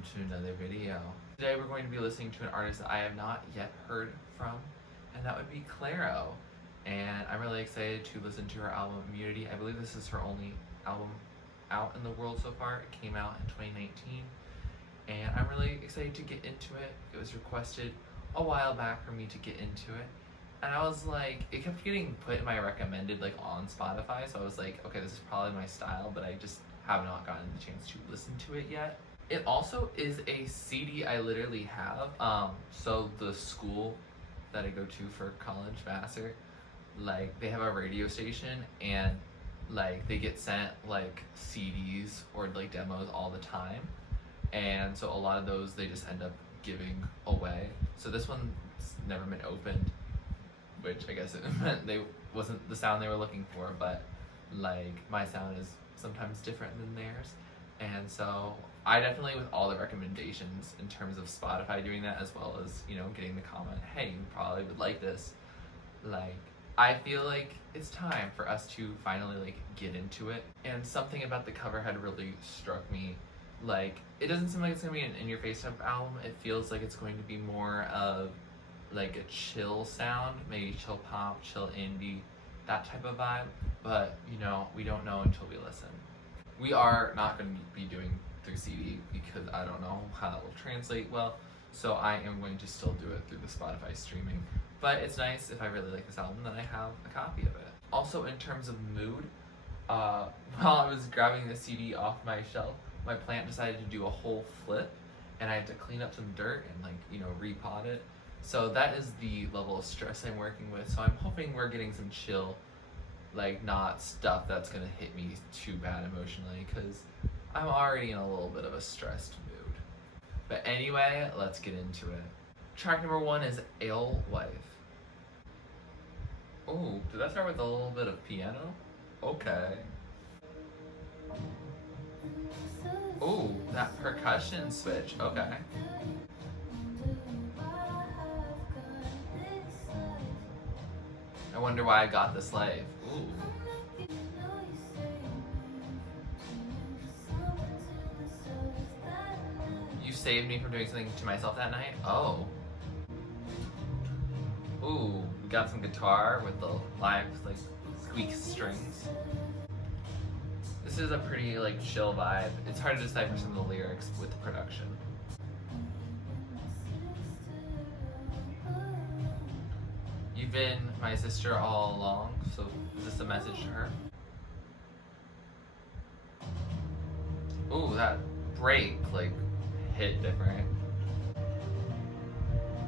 welcome to another video. Today we're going to be listening to an artist that I have not yet heard from, and that would be Clairo. And I'm really excited to listen to her album Immunity. I believe this is her only album out in the world so far. It came out in 2019, and I'm really excited to get into it. It was requested a while back for me to get into it, and I was like, it kept getting put in my recommended like on Spotify, so I was like, okay, this is probably my style, but I just have not gotten the chance to listen to it yet. It also is a CD I literally have. So the school that I go to for college, Vassar, like they have a radio station, and like they get sent like CDs or like demos all the time, and so a lot of those they just end up giving away. So this one's never been opened, which I guess it meant they wasn't the sound they were looking for, but like my sound is sometimes different than theirs. And so I definitely, with all the recommendations in terms of Spotify doing that, as well as, you know, getting the comment, hey, you probably would like this, like I feel like it's time for us to finally like get into it. And something about the cover had really struck me. Like, it doesn't seem like it's gonna be an in-your-face type of album. It feels like it's going to be more of like a chill sound, maybe chill pop, chill indie, that type of vibe. But, you know, we don't know until we listen. We are not going to be doing through CD because I don't know how that will translate well. So I am going to still do it through the Spotify streaming. But it's nice if I really like this album that I have a copy of it. Also, in terms of mood, while I was grabbing the CD off my shelf, my plant decided to do a whole flip, and I had to clean up some dirt and like, you know, repot it. So that is the level of stress I'm working with. So I'm hoping we're getting some chill, like not stuff that's gonna hit me too bad emotionally, because I'm already in a little bit of a stressed mood. But anyway, let's get into it. Track number 1 is Alewife. Oh, did that start with a little bit of piano? Okay. Oh, that percussion switch, okay. I wonder why I got this life. Ooh. You saved me from doing something to myself that night? Oh. Ooh, we got some guitar with the live like squeak strings. This is a pretty like chill vibe. It's hard to decipher some of the lyrics with the production. You've been my sister all along, so is this a message to her? Ooh, that break like hit different.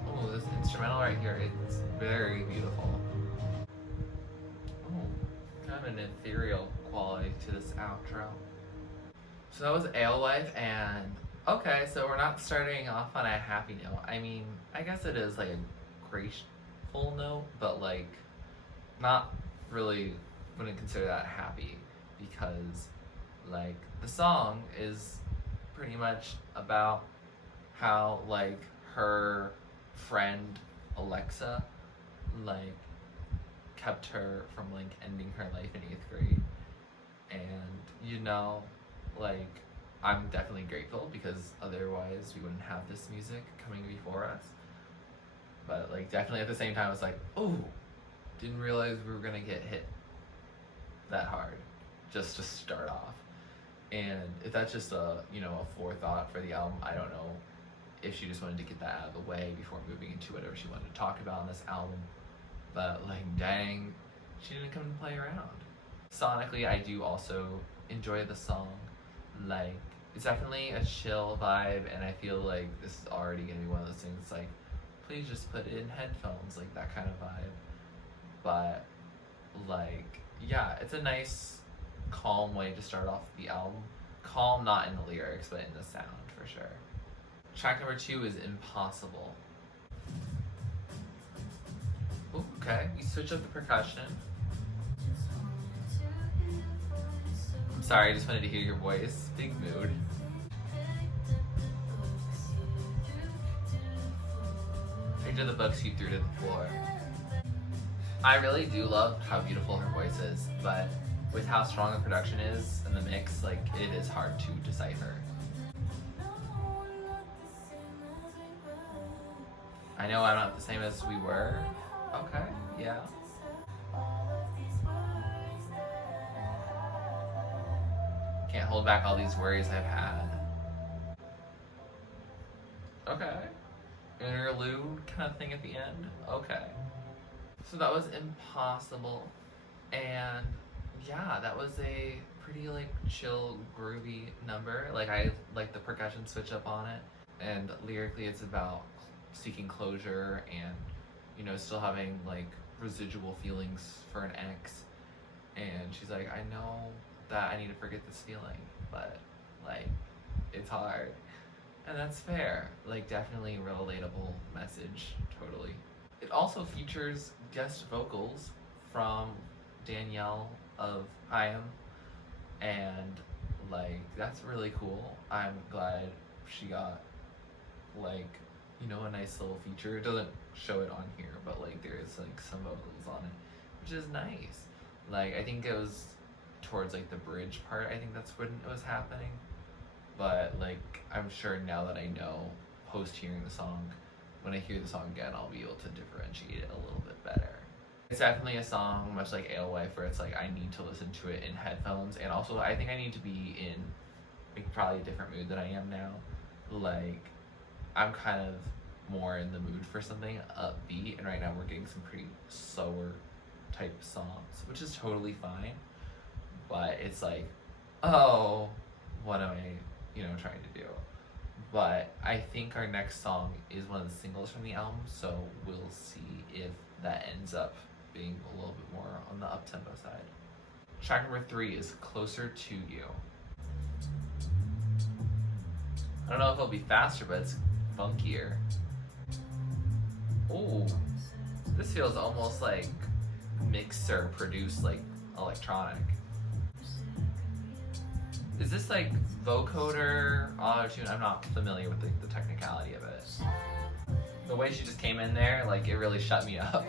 Ooh, this instrumental right here, it's very beautiful. Ooh, kind of an ethereal quality to this outro. So that was Alewife, and okay, so we're not starting off on a happy note. I mean, I guess it is like a graceful note, but like not really wouldn't consider that happy, because like the song is pretty much about how like her friend Alexa like kept her from like ending her life in 8th grade. And you know, like I'm definitely grateful, because otherwise we wouldn't have this music coming before us. But like definitely at the same time, it's like, oh, didn't realize we were gonna get hit that hard just to start off. And if that's just a, you know, a forethought for the album, I don't know if she just wanted to get that out of the way before moving into whatever she wanted to talk about on this album. But like, dang, she didn't come to play around. Sonically, I do also enjoy the song. Like, it's definitely a chill vibe, and I feel like this is already gonna be one of those things like, please just put it in headphones, like that kind of vibe. But like, yeah, it's a nice, calm way to start off the album. Calm not in the lyrics, but in the sound for sure. Track number 2 is Impossible. Ooh, okay, you switch up the percussion. I'm sorry, I just wanted to hear your voice. Big mood. Picture the books you threw to the floor. I really do love how beautiful her voice is, but with how strong the production is and the mix, like, it is hard to decipher. I know I'm not the same as we were. Okay, yeah. Can't hold back all these worries I've had. Okay. Interlude kind of thing at the end. Okay. So that was Impossible. And yeah, that was a pretty like chill, groovy number. Like I like the percussion switch up on it. And lyrically it's about seeking closure and, you know, still having like residual feelings for an ex. And she's like, I know that I need to forget this feeling, but like it's hard. And that's fair. Like definitely a relatable message, totally. It also features guest vocals from Danielle of IAM, and like that's really cool. I'm glad she got like, you know, a nice little feature. It doesn't show it on here, but like there's like some vocals on it, which is nice. Like I think it was towards like the bridge part, I think that's when it was happening. But like I'm sure now that I know, post hearing the song, when I hear the song again, I'll be able to differentiate it a little bit better. It's definitely a song, much like Alewife, where it's like I need to listen to it in headphones, and also I think I need to be in like probably a different mood than I am now. Like I'm kind of more in the mood for something upbeat, and right now we're getting some pretty slower type songs, which is totally fine. But it's like, oh, what am I, you know, trying to do? But I think our next song is one of the singles from the album, so we'll see if that ends up being a little bit more on the up-tempo side. Track number 3 is Closer to You. I don't know if it'll be faster, but it's funkier. Ooh, this feels almost like mixer produced, like electronic. Is this like vocoder, auto-tune? I'm not familiar with the technicality of it. The way she just came in there, like it really shut me up.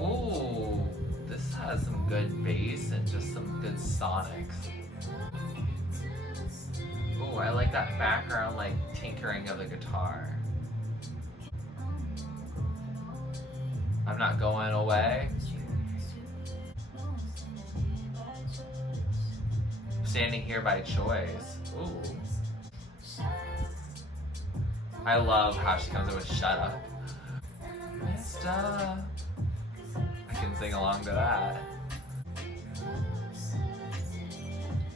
Ooh, this has some good bass and just some good sonics. Ooh, I like that background like tinkering of the guitar. I'm not going away. Standing here by choice. Ooh. I love how she comes in with Shut Up. Messed up. I can sing along to that.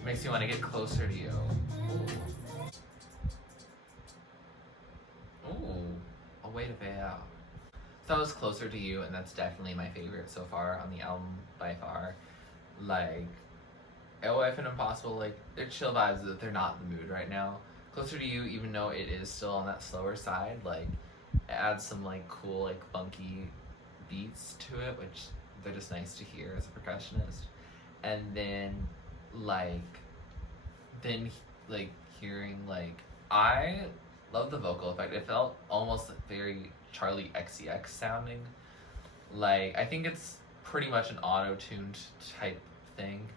Makes me want to get closer to you. Ooh. Ooh. A way to fade out. So that was Closer to You, and that's definitely my favorite so far on the album by far. Like, Alewife and Impossible, like, they're chill vibes that they're not in the mood right now. Closer to You, even though it is still on that slower side, like, it adds some, like, cool, like, funky beats to it, which they're just nice to hear as a percussionist. And then, like, hearing, like, I love the vocal effect. It felt almost very Charlie XCX sounding. Like, I think it's pretty much an auto-tuned type thing,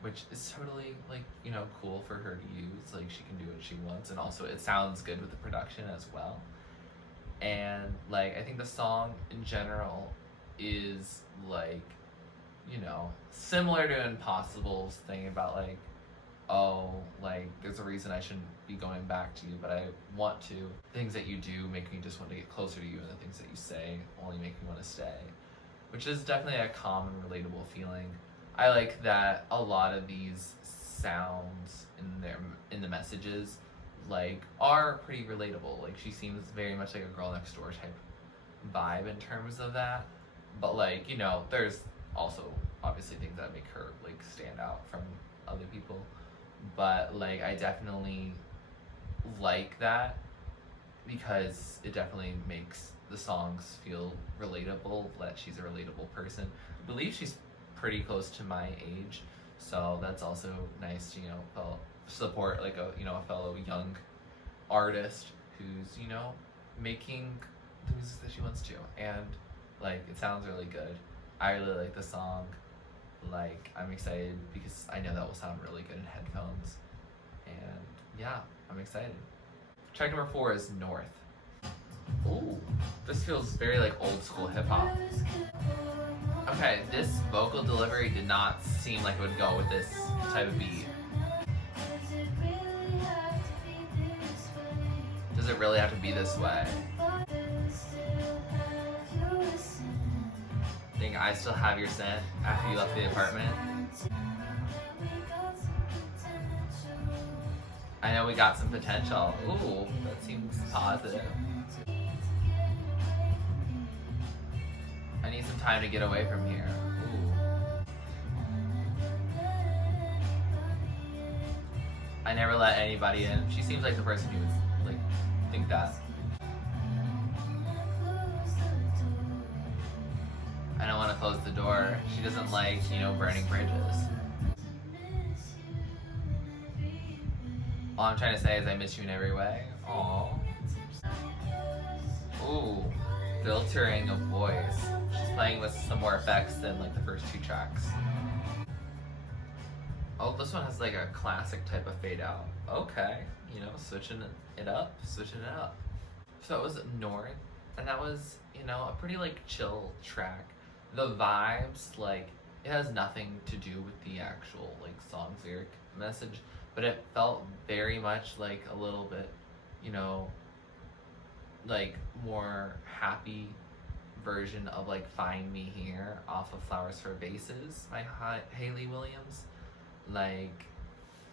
which is totally, like, you know, cool for her to use. Like, she can do what she wants, and also it sounds good with the production as well. And, like, I think the song in general is, like, you know, similar to Impossible's thing about, like, oh, like, there's a reason I shouldn't be going back to you, but I want to. Things that you do make me just want to get closer to you, and the things that you say only make me want to stay, which is definitely a common, relatable feeling. I like that a lot of these sounds in the messages, like, are pretty relatable. Like, she seems very much like a girl next door type vibe in terms of that. But, like, you know, there's also obviously things that make her, like, stand out from other people. But, like, I definitely like that because it definitely makes the songs feel relatable, that she's a relatable person. I believe she's pretty close to my age, so that's also nice to, you know, support, like, a, you know, a fellow young artist who's, you know, making the music that she wants to, and, like, it sounds really good. I really like the song. Like, I'm excited because I know that will sound really good in headphones, and yeah, I'm excited. Track number 4 is North. Ooh, this feels very like old school hip hop. Okay, this vocal delivery did not seem like it would go with this type of beat. Does it really have to be this way? Think I still have your scent after you left the apartment? I know we got some potential. Ooh, that seems positive. I need some time to get away from here. Ooh. I never let anybody in. She seems like the person who would like think that. I don't want to close the door. She doesn't like, you know, burning bridges. All I'm trying to say is I miss you in every way. Aww. Ooh, filtering of voice. She's playing with some more effects than like the first 2 tracks. Oh, this one has like a classic type of fade out. Okay, you know, switching it up. So that was North, and that was, you know, a pretty like chill track. The vibes, like, it has nothing to do with the actual like song's lyric message, but it felt very much like a little bit, you know, like more happy version of like Find Me Here off of Flowers for Vases by Hayley Williams. Like,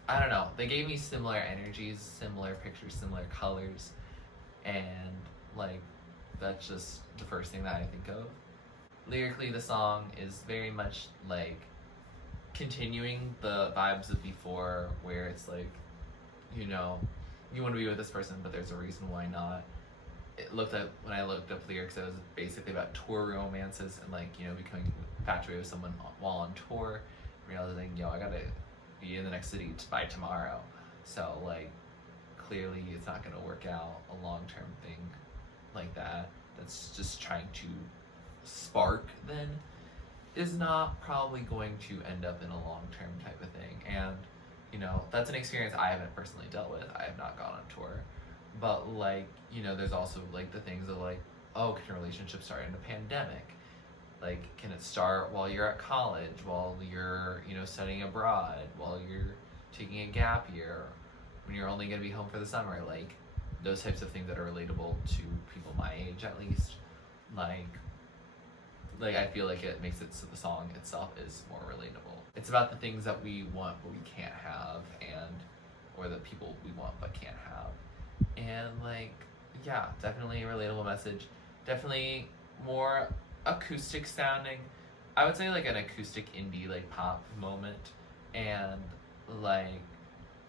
I don't know, they gave me similar energies, similar pictures, similar colors, and like that's just the first thing that I think of. Lyrically, the song is very much like continuing the vibes of before, where it's like, you know, you want to be with this person, but there's a reason why not. When I looked up lyrics, it was basically about tour romances and like, you know, becoming infatuated with someone while on tour, realizing, yo, I gotta be in the next city by tomorrow. So like, clearly it's not gonna work out a long-term thing like that. That's just trying to spark then is not probably going to end up in a long-term type of thing. And, you know, that's an experience I haven't personally dealt with. I have not gone on tour. But like, you know, there's also like the things of like, oh, can a relationship start in a pandemic? Like, can it start while you're at college, while you're, you know, studying abroad, while you're taking a gap year, when you're only gonna be home for the summer? Like, those types of things that are relatable to people my age, at least. Like I feel like it makes it so the song itself is more relatable. It's about the things that we want but we can't have, or the people we want but can't have. And like, yeah, definitely a relatable message. Definitely more acoustic sounding. I would say like an acoustic indie like pop moment. And like,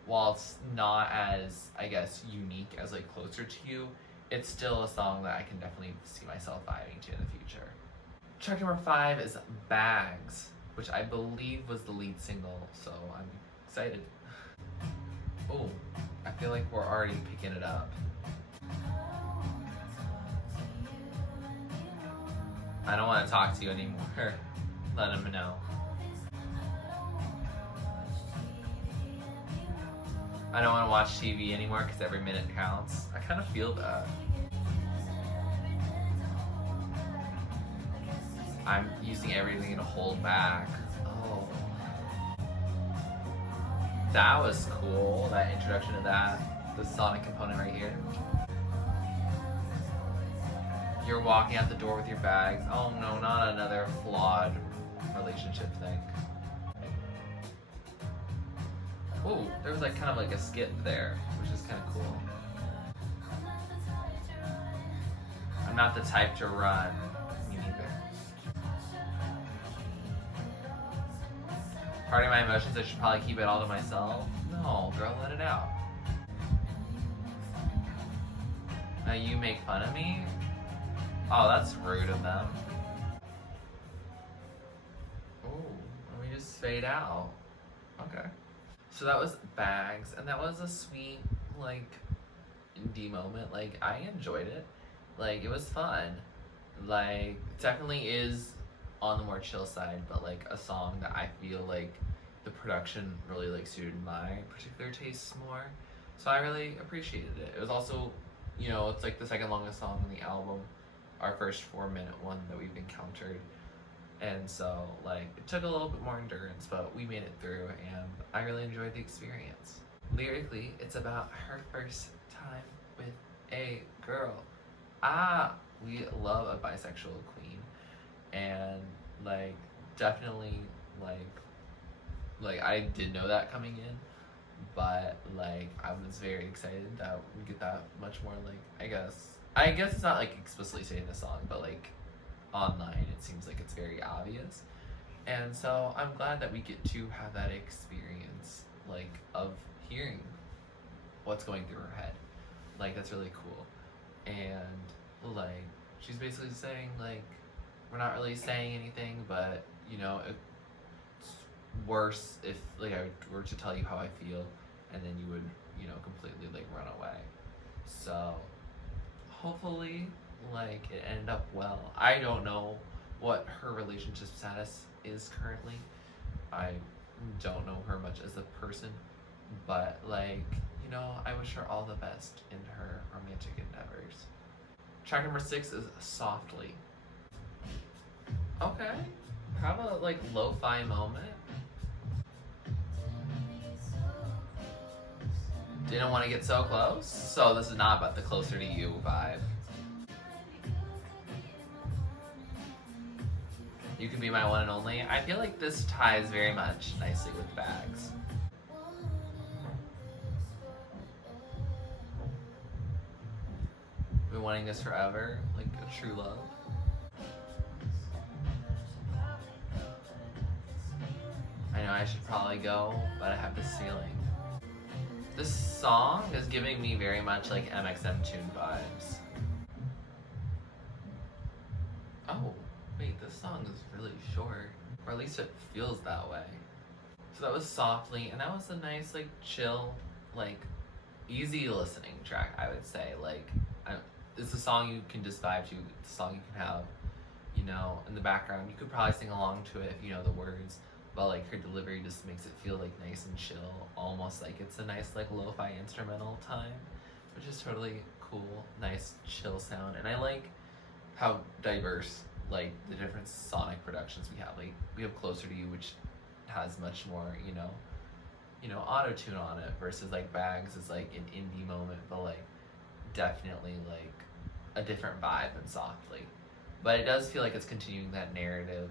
while it's not as, I guess, unique as like Closer to You, it's still a song that I can definitely see myself vibing to in the future. Track number 5 is Bags, which I believe was the lead single, so I'm excited. Oh, I feel like we're already picking it up. I don't want to talk to you anymore. Let him know. I don't want to watch TV anymore because every minute counts. I kind of feel that. I'm using everything to hold back. Oh. That was cool, that introduction to that. The sonic component right here. You're walking out the door with your bags. Oh no, not another flawed relationship thing. Ooh, there was like kind of like a skip there, which is kind of cool. I'm not the type to run. Me neither. Part of my emotions, I should probably keep it all to myself. No, girl, let it out. Now you make fun of me? Oh, that's rude of them. Ooh, let me just fade out. Okay. So that was Bags, and that was a sweet, like, indie moment. Like, I enjoyed it. Like, it was fun. Like, definitely is on the more chill side, but like a song that I feel like the production really like suited my particular tastes more. So I really appreciated it. It was also, you know, it's like the second longest song on the album, our first 4-minute one that we've encountered. And so, like, it took a little bit more endurance, but we made it through, and I really enjoyed the experience. Lyrically, it's about her first time with a girl. We love a bisexual queen, and, like, definitely, like I did know that coming in, but, like, I was very excited that we get that much more, like, I guess it's not, like, explicitly saying in the song, but, like, online it seems like it's very obvious. And so I'm glad that we get to have that experience, like, of hearing what's going through her head. Like, that's really cool. And, like, she's basically saying, like, we're not really saying anything, but, you know, it's worse if, like, I were to tell you how I feel, and then you would, you know, completely, like, run away. So, hopefully, like, it ended up well. I don't know what her relationship status is currently. I don't know her much as a person, but, like, you know, I wish her all the best in her romantic endeavors. Track number 6 is Softly. Okay, have a, like, lo-fi moment. Didn't want to get so close? So this is not about the closer to you vibe. You can be my one and only. I feel like this ties very much nicely with Bags. Been wanting this forever, like a true love. I know I should probably go, but I have this ceiling. This song is giving me very much like MXM Tune vibes. Oh, wait, this song is really short. Or at least it feels that way. So that was Softly, and that was a nice, like, chill, like, easy listening track, I would say. Like, it's a song you can just vibe to. It's a song you can have, you know, in the background. You could probably sing along to it if you know the words. But, like, her delivery just makes it feel, like, nice and chill. Almost like it's a nice, like, lo-fi instrumental time. Which is totally cool. Nice, chill sound. And I like how diverse, like, the different sonic productions we have. Like, we have Closer to You, which has much more, you know, auto-tune on it. Versus, like, Bags is, like, an indie moment. But, like, definitely, like, a different vibe than Softly. But it does feel like it's continuing that narrative.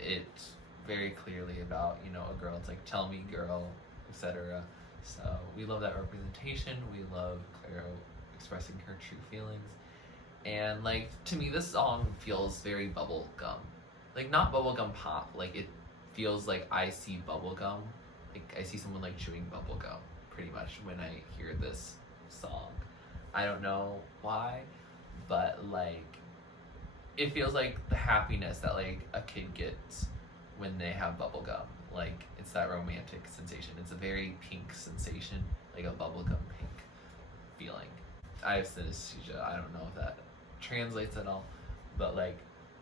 It's very clearly about, you know, a girl. It's like, tell me girl, etc. So we love that representation. We love Clairo expressing her true feelings. And, like, to me this song feels very bubblegum. Like, not bubblegum pop. Like, it feels like I see bubblegum. Like, I see someone, like, chewing bubblegum pretty much when I hear this song. I don't know why, but, like, it feels like the happiness that, like, a kid gets when they have bubblegum. Like, it's that romantic sensation. It's a very pink sensation, like a bubblegum pink feeling. I have synesthesia. I don't know if that translates at all, but, like,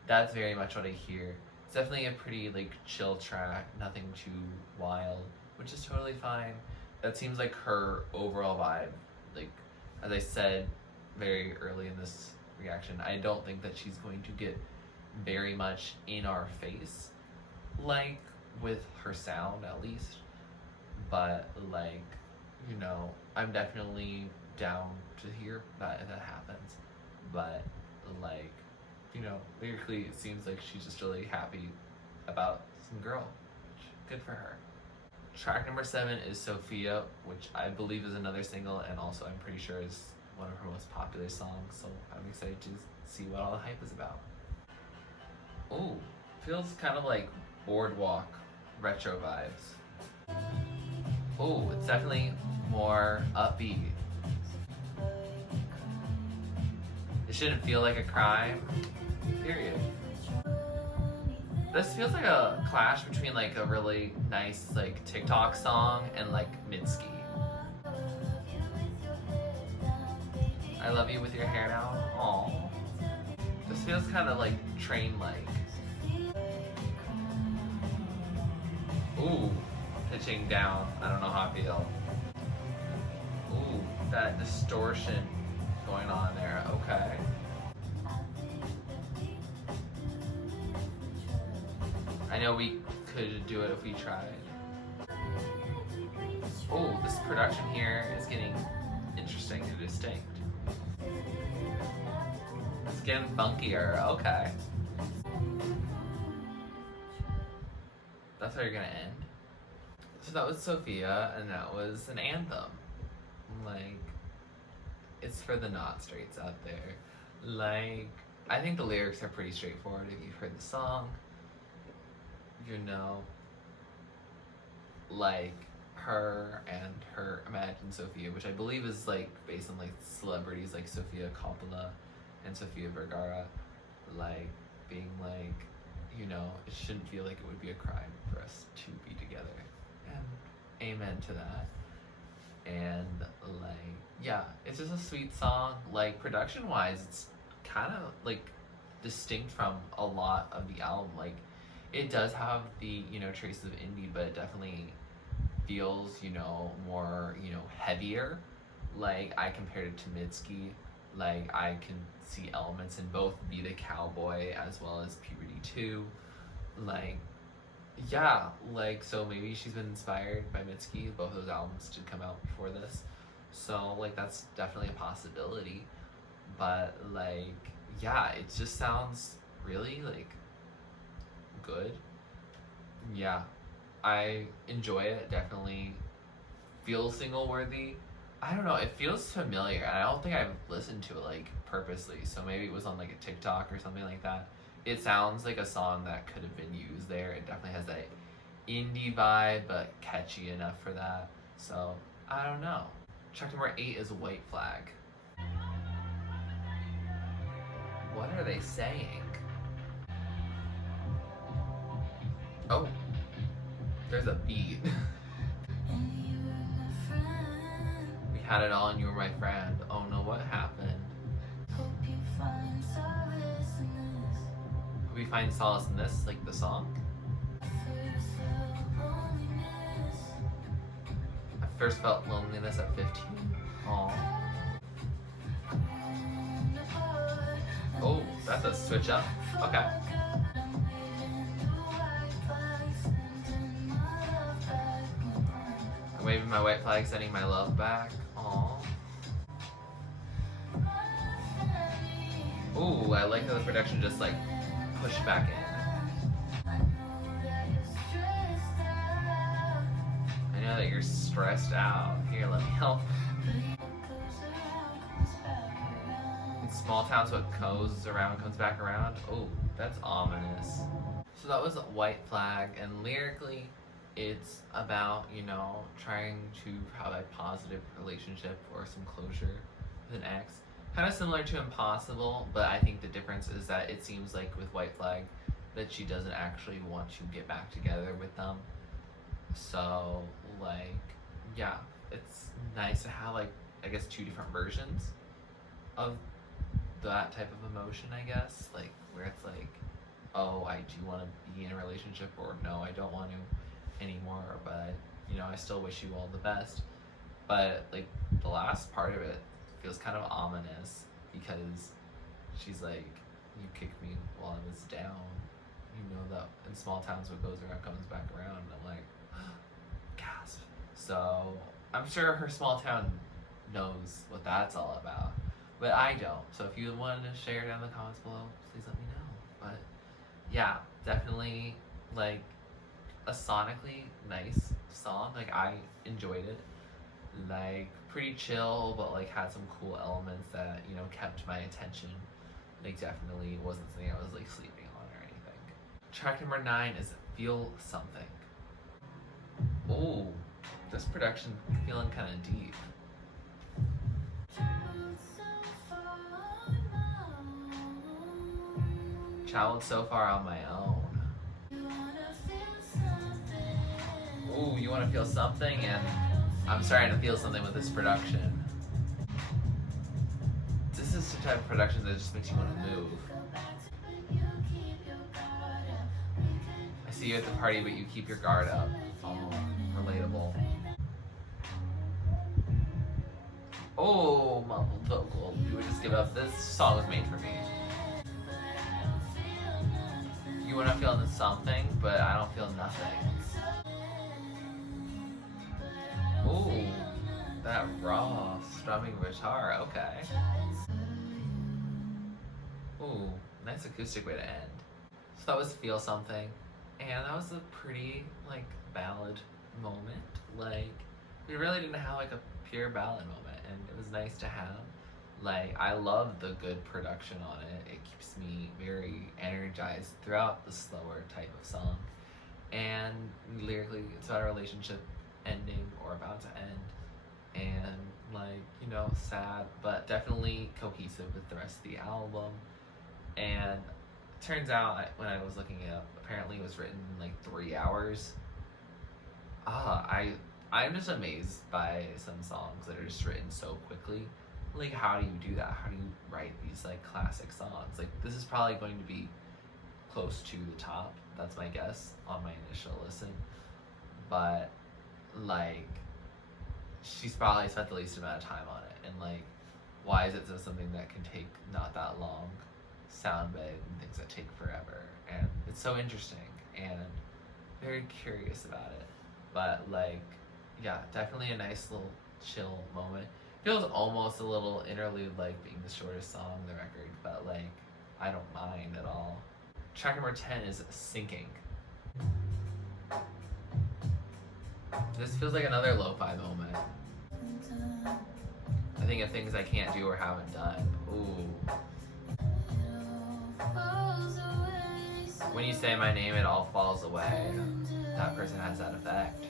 that's very much what I hear. It's definitely a pretty, like, chill track, nothing too wild, which is totally fine. That seems like her overall vibe. Like, as I said very early in this reaction, I don't think that she's going to get very much in our face, like, with her sound at least. But, like, you know, I'm definitely down to hear that if that happens. But, like, you know, lyrically it seems like she's just really happy about some girl. Good for her. Track number 7 is Sofia, which I believe is another single, and also I'm pretty sure is one of her most popular songs, so I'm excited to see what all the hype is about. Ooh, feels kind of like boardwalk retro vibes. Ooh, it's definitely more upbeat. It shouldn't feel like a crime, period. This feels like a clash between, like, a really nice, like, TikTok song and, like, Mitski. I love you with your hair down. Aww. This feels kind of like train-like. Ooh, pitching down. I don't know how I feel. Ooh. that distortion going on there. Okay. I know we could do it if we tried. Oh, this production here is getting interesting and distinct. It's getting funkier. Okay. That's how you're gonna end. So that was Sofia, and that was an anthem. Like, it's for the not straights out there. Like, I think the lyrics are pretty straightforward if you've heard the song. You know, like her and her Imagine Sofia, which I believe is like based on like celebrities like Sofia Coppola and Sofia Vergara, like being like, you know, it shouldn't feel like it would be a crime for us to be together. And amen to that. And like, yeah, it's just a sweet song. Like, production wise, it's kind of like distinct from a lot of the album. Like, it does have the, you know, traces of indie, but it definitely feels, you know, more, you know, heavier. Like, I compared it to Mitski. Like, I can see elements in both Be the Cowboy as well as Puberty 2. Like, yeah, like, so maybe she's been inspired by Mitski. Both of those albums did come out before this. So, like, that's definitely a possibility. But, like, yeah, it just sounds really, like, good. Yeah, I enjoy it. Definitely feels single worthy. I don't know, it feels familiar, and I don't think I've listened to it like purposely, so maybe it was on like a TikTok or something like that. It sounds like a song that could have been used there. It definitely has that indie vibe, but catchy enough for that. So I don't know. Track number 8 is White Flag. What are they saying? Oh, there's a beat. We had it all and you were my friend. Oh no, what happened? Hope we find solace in this, like the song? I first felt loneliness at 15. Aww. Oh, that's a switch up. Okay. I'm waving my white flag, sending my love back. Aww. Ooh, I like how the production just like pushed back in. I know that you're stressed out. Here, let me help. In small towns, what goes around comes back around. Oh, that's ominous. So that was White Flag, and lyrically, it's about, you know, trying to have a positive relationship or some closure with an ex. Kind of similar to Impossible, but I think the difference is that it seems like with White Flag that she doesn't actually want to get back together with them. So, like, yeah, it's nice to have, like, I guess 2 different versions of that type of emotion, I guess. Like, where it's like, oh, I do want to be in a relationship, or no, I don't want to anymore, but, you know, I still wish you all the best. But, like, the last part of it feels kind of ominous, because she's like, you kicked me while I was down. You know that in small towns what goes around comes back around. And I'm like, gasp. So I'm sure her small town knows what that's all about, but I don't. So if you want to share down in the comments below, please let me know. But yeah, definitely like a sonically nice song. Like, I enjoyed it. Like, pretty chill, but like had some cool elements that, you know, kept my attention. Like, definitely wasn't something I was like sleeping on or anything. Track number 9 is Feel Something. Ooh, this production feeling kind of deep. Traveled so far on my own. Ooh, you want to feel something? And I'm starting to feel something with this production. This is the type of production that just makes you want to move. I see you at the party, but you keep your guard up. Oh, relatable. Oh, muffled vocal. You would just give up. This song was made for me. You want to feel something, but I don't feel nothing. Ooh, that raw strumming guitar. Okay. Ooh, nice acoustic way to end. So that was Feel Something, and that was a pretty like ballad moment. Like we really didn't have like a pure ballad moment, and it was nice to have. Like I love the good production on it. It keeps me very energized throughout the slower type of song. And lyrically, it's about a relationship ending or about to end, and like you know, sad, but definitely cohesive with the rest of the album. And turns out when I was looking it up, apparently it was written in like 3 hours. I'm just amazed by some songs that are just written so quickly. Like how do you do that? How do you write these like classic songs? Like this is probably going to be close to the top. That's my guess on my initial listen. But like she's probably spent the least amount of time on it, and like why is it just something that can take not that long sound bed and things that take forever? And it's so interesting and very curious about it. But like yeah, definitely a nice little chill moment. Feels almost a little interlude like being the shortest song on the record, but like I don't mind at all. Track number 10 is Sinking. This feels like another lo-fi moment. I think of things I can't do or haven't done. Ooh. When you say my name, it all falls away. That person has that effect.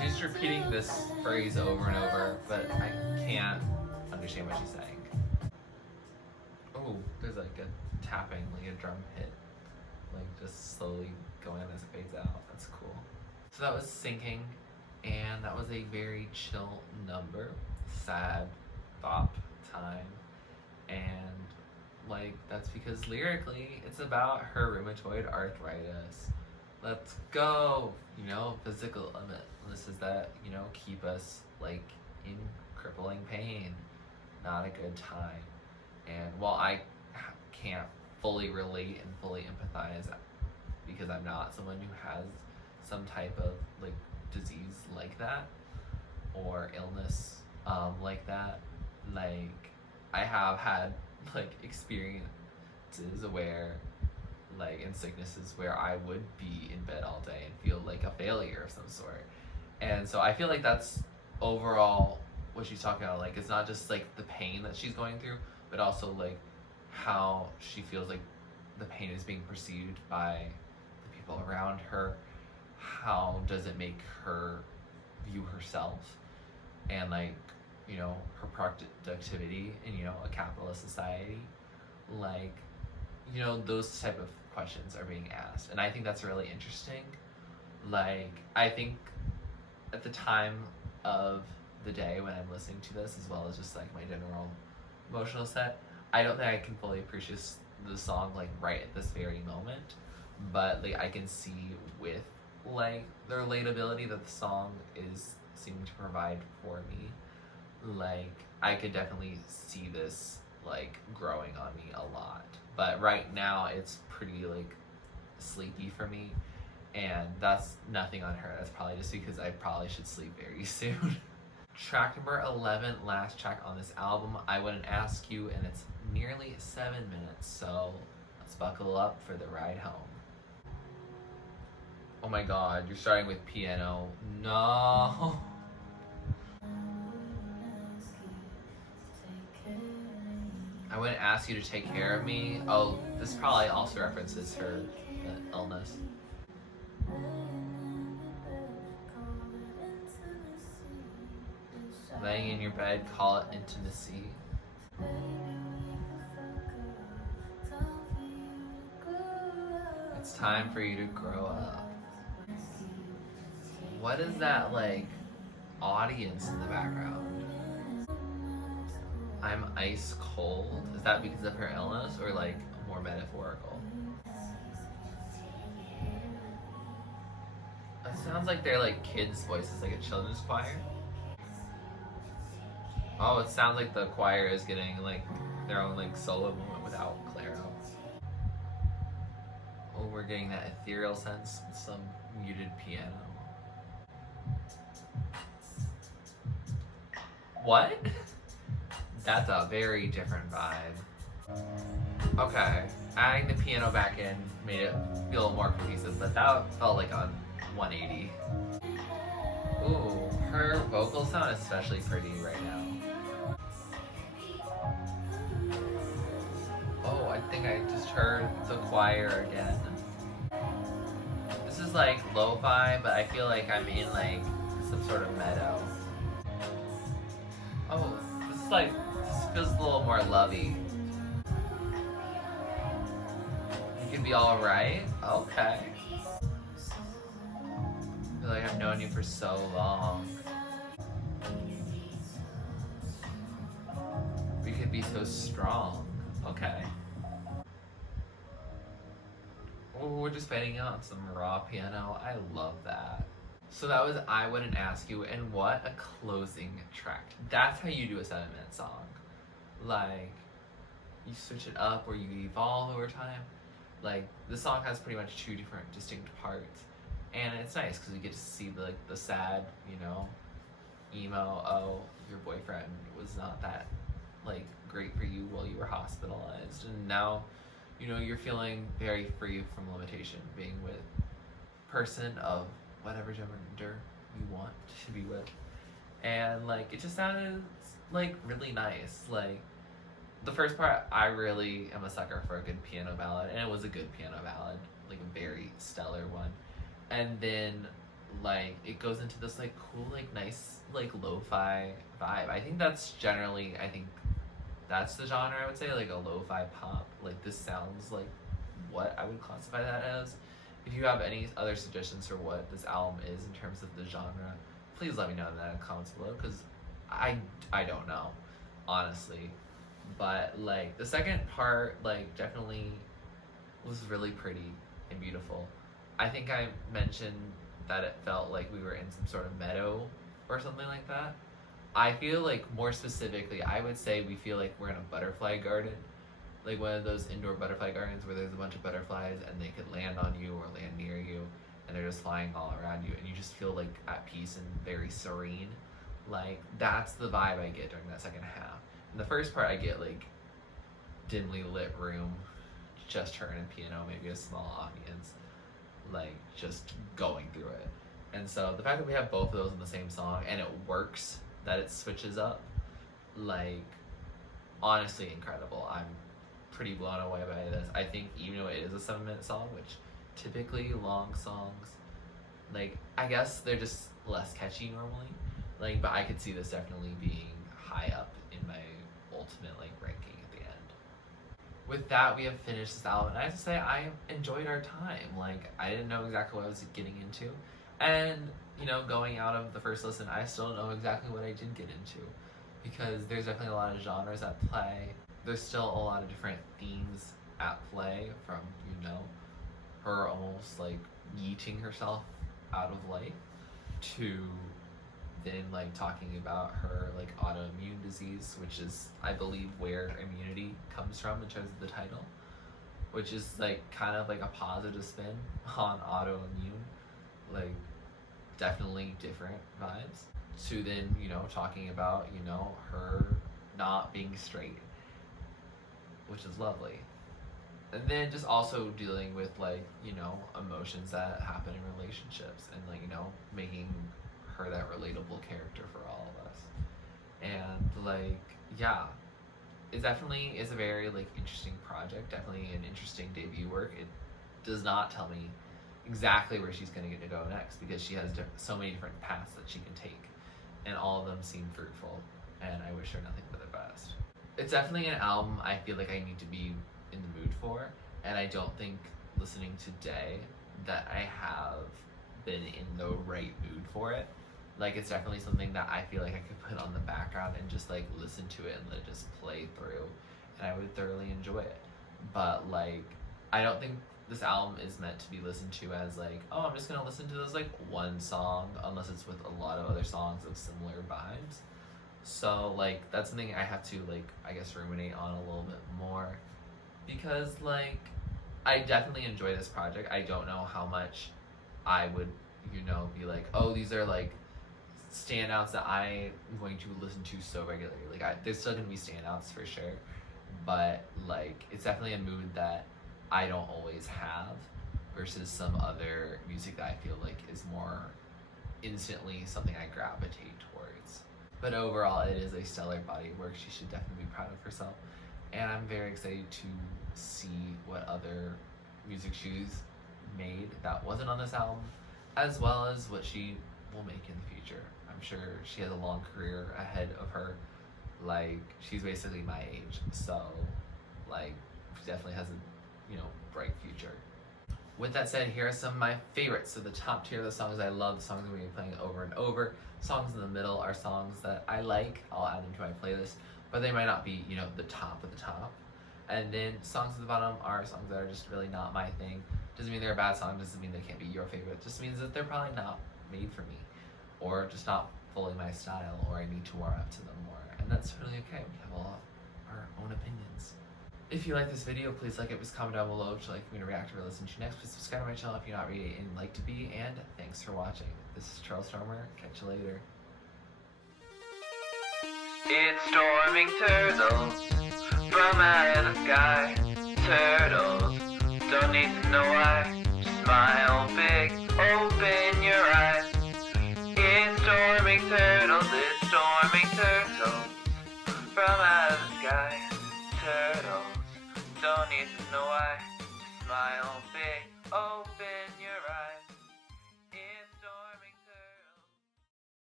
She's repeating this phrase over and over, but I can't understand what she's saying. Oh, there's like a tapping, like a drum hit, like just slowly going as it fades out. That's cool. So that was Sinking, and that was a very chill number, sad, bop time, and like that's because lyrically it's about her rheumatoid arthritis. Let's go, you know, physical illnesses that, you know, keep us like in crippling pain. Not a good time. And while I can't fully relate and fully empathize because I'm not someone who has some type of like disease like that or illness like that, like I have had like experiences where like in sicknesses where I would be in bed all day and feel like a failure of some sort. And so I feel like that's overall what she's talking about. Like it's not just like the pain that she's going through, but also like how she feels like the pain is being perceived by the people around her. How does it make her view herself and like, you know, her productivity in, you know, a capitalist society? Like, you know, those type of questions are being asked, and I think that's really interesting. Like I think at the time of the day when I'm listening to this, as well as just like my general emotional set, I don't think I can fully appreciate the song like right at this very moment, but like I can see with like the relatability that the song is seeming to provide for me, like I could definitely see this like growing on me a lot. But right now it's pretty like sleepy for me, and that's nothing on her. That's probably just because I probably should sleep very soon. Track number 11, last track on this album, I Wouldn't Ask You, and it's nearly 7 minutes, so let's buckle up for the ride home. Oh my god, you're starting with piano. No. I wouldn't ask you to take care of me. Oh, this probably also references her illness. Laying in your bed, call it intimacy. It's time for you to grow up. What is that like audience in the background? I'm ice cold. Is that because of her illness or like more metaphorical? It sounds like they're like kids' voices, like a children's choir. Oh, it sounds like the choir is getting like their own like solo moment without Clairo. Oh, we're getting that ethereal sense with some muted piano. What? That's a very different vibe. Okay, adding the piano back in made it feel more cohesive, but that felt like a 180. Ooh, her vocals sound especially pretty right now. Oh, I think I just heard the choir again. This is like lo-fi, but I feel like I'm in like some sort of meadow. Oh, this feels a little more lovey. You can be alright? Okay. I feel like I've known you for so long. We could be so strong. Okay. Oh, we're just fading out some raw piano. I love that. So that was I Wouldn't Ask You, and what a closing track. That's how you do a 7-minute song. Like, you switch it up or you evolve over time. Like, the song has pretty much 2 different distinct parts. And it's nice because you get to see the sad, you know, emo, oh, your boyfriend was not that, like, great for you while you were hospitalized. And now, you know, you're feeling very free from limitation, being with person of whatever gender you want to be with. And, like, it just sounded, like, really nice. Like, the first part, I really am a sucker for a good piano ballad, and it was a good piano ballad, like a very stellar one. And then, like, it goes into this, like, cool, like, nice, like, lo-fi vibe. I think that's the genre I would say, like a lo-fi pop. Like, this sounds like what I would classify that as. If you have any other suggestions for what this album is in terms of the genre, please let me know in the comments below, because I don't know, honestly. But, like, the second part, like, definitely was really pretty and beautiful. I think I mentioned that it felt like we were in some sort of meadow or something like that. I feel like, more specifically, I would say we feel like we're in a butterfly garden. Like one of those indoor butterfly gardens where there's a bunch of butterflies and they could land on you or land near you and they're just flying all around you and you just feel like at peace and very serene. Like, that's the vibe I get during that second half. In the first part, I get like dimly lit room, just her and a piano, maybe a small audience, like just going through it. And so the fact that we have both of those in the same song and it works, that it switches up, like, honestly incredible. I'm pretty blown away by this. I think even though it is a 7-minute song, which typically long songs, like, I guess they're just less catchy normally, like, but I could see this definitely being high up in my ultimate, like, ranking at the end. With that, we have finished this album, and I have to say I enjoyed our time. Like, I didn't know exactly what I was getting into, and, you know, going out of the first listen, I still don't know exactly what I did get into, because there's definitely a lot of genres at play. There's still a lot of different themes at play, from, you know, her almost like yeeting herself out of life to then like talking about her like autoimmune disease, which is, I believe, where immunity comes from in terms of the title, which is like kind of like a positive spin on autoimmune, like definitely different vibes. To then, you know, talking about, you know, her not being straight, which is lovely. And then just also dealing with, like, you know, emotions that happen in relationships and, like, you know, making her that relatable character for all of us. And, like, yeah, it definitely is a very, like, interesting project, definitely an interesting debut work. It does not tell me exactly where she's going to get to go next, because she has so many different paths that she can take, and all of them seem fruitful, and I wish her nothing but the best. It's definitely an album I feel like I need to be in the mood for, and I don't think listening today that I have been in the right mood for it. Like, it's definitely something that I feel like I could put on the background and just like listen to it and let it just play through, and I would thoroughly enjoy it. But, like, I don't think this album is meant to be listened to as like, oh, I'm just gonna listen to this like one song, unless it's with a lot of other songs of similar vibes. So like that's something I have to like I guess ruminate on a little bit more, because like I definitely enjoy this project. I don't know how much I would, you know, be like, oh, these are like standouts that I'm going to listen to so regularly. Like there's still gonna be standouts for sure, but like it's definitely a mood that I don't always have versus some other music that I feel like is more instantly something I gravitate towards. But overall, it is a stellar body of work. She should definitely be proud of herself. And I'm very excited to see what other music she's made that wasn't on this album, as well as what she will make in the future. I'm sure she has a long career ahead of her. Like, she's basically my age, so like she definitely has a, you know, bright future. With that said, here are some of my favorites. So the top tier of the songs I love, the songs I'm going to be playing over and over. Songs in the middle are songs that I like. I'll add them to my playlist, but they might not be, you know, the top of the top. And then songs at the bottom are songs that are just really not my thing. Doesn't mean they're a bad song, doesn't mean they can't be your favorite. It just means that they're probably not made for me, or just not fully my style, or I need to warm up to them more. And that's really okay. We have all our own opinions. If you like this video, please like it, please comment down below if you'd like me to react or listen to next. Please subscribe to my channel if you're not already and like to be, and thanks for watching. This is TurtleStormer. Catch you later. It's storming turtles from out of the sky. Turtles don't need to know why.